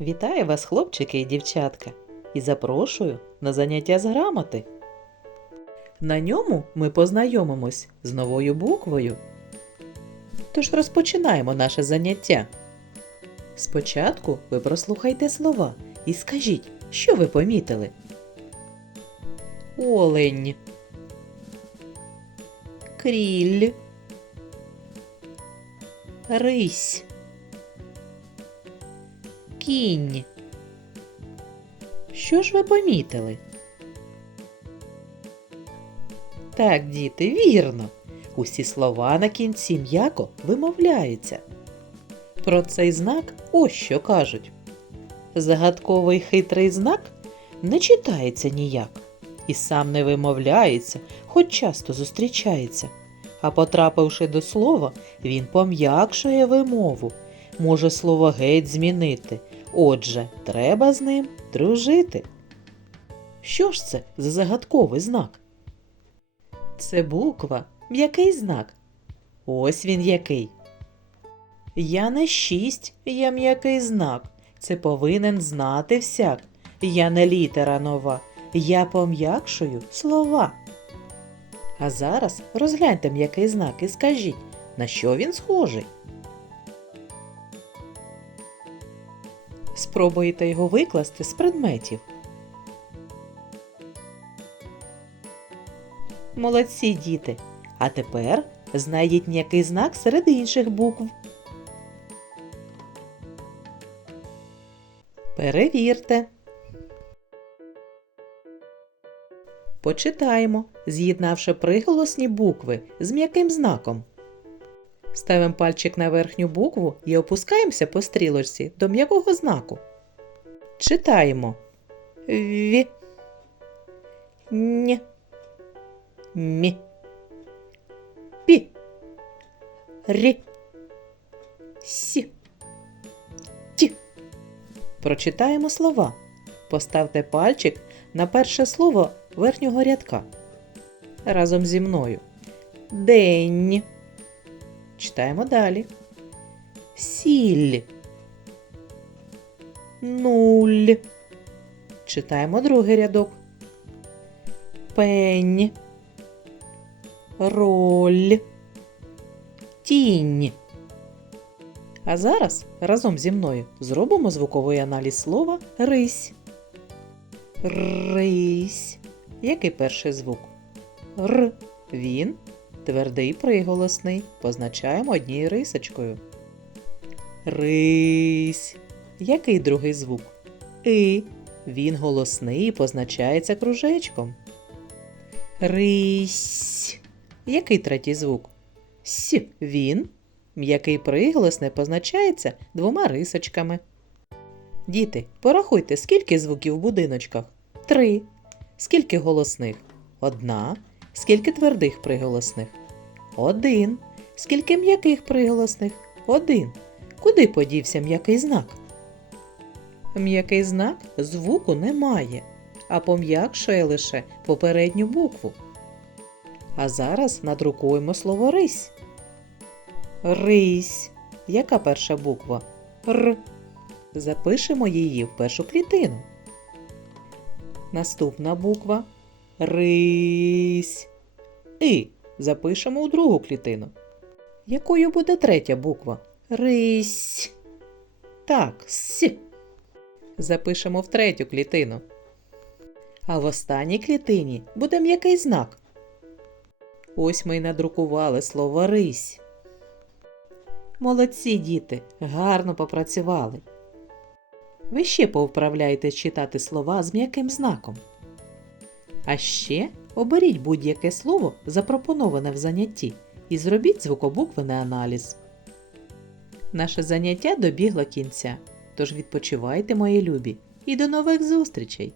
Вітаю вас, хлопчики і дівчатка, і запрошую на заняття з грамоти. На ньому ми познайомимось з новою буквою. Тож розпочинаємо наше заняття. Спочатку ви прослухайте слова і скажіть, що ви помітили. Олень. Кріль. Рись. Кінь. Що ж ви помітили? Так, діти, вірно. Усі слова на кінці м'яко вимовляються. Про цей знак ось що кажуть. Загадковий хитрий знак не читається ніяк і сам не вимовляється, хоч часто зустрічається. А потрапивши до слова, він пом'якшує вимову, може слово геть змінити. Отже, треба з ним дружити. Що ж це за загадковий знак? Це буква, м'який знак. Ось він який. Я не шість, я м'який знак. Це повинен знати всяк. Я не літера нова, я пом'якшую слова. А зараз розгляньте м'який знак і скажіть, на що він схожий. Спробуйте його викласти з предметів. Молодці діти. А тепер знайдіть м'який знак серед інших букв. Перевірте. Почитаємо, з'єднавши приголосні букви з м'яким знаком. Ставимо пальчик на верхню букву і опускаємося по стрілочці до м'якого знаку. Читаємо В. Н. Мі. Пі. Рі. Сі. Ті. Прочитаємо слова. Поставте пальчик на перше слово верхнього рядка. Разом зі мною. День. Читаємо далі. Сіль. Нуль. Читаємо другий рядок. Пень. Роль. Тінь. А зараз разом зі мною зробимо звуковий аналіз слова рись. Рись. Який перший звук? Р. Він твердий приголосний. Позначаємо однією рисочкою. Рись. Який другий звук? И. Він голосний і позначається кружечком. Рись. Який третій звук? С. Він. М'який приголосний позначається двома рисочками. Діти, порахуйте, скільки звуків в будиночках? Три. Скільки голосних? Одна. Скільки твердих приголосних? Один. Скільки м'яких приголосних? Один. Куди подівся м'який знак? М'який знак звуку немає, а пом'якшує лише попередню букву. А зараз надрукуємо слово рись. Рись. Яка перша буква? Р. Запишемо її в першу клітину. Наступна буква Рись. И. Запишемо у другу клітину. Якою буде третя буква? Рись. Так, С. Запишемо в третю клітину. А в останній клітині буде м'який знак. Ось ми й надрукували слово рись. Молодці діти, гарно попрацювали. Ви ще повправляєте читати слова з м'яким знаком. А ще оберіть будь-яке слово, запропоноване в занятті, і зробіть звукобуквений аналіз. Наше заняття добігло кінця, тож відпочивайте, мої любі, і до нових зустрічей!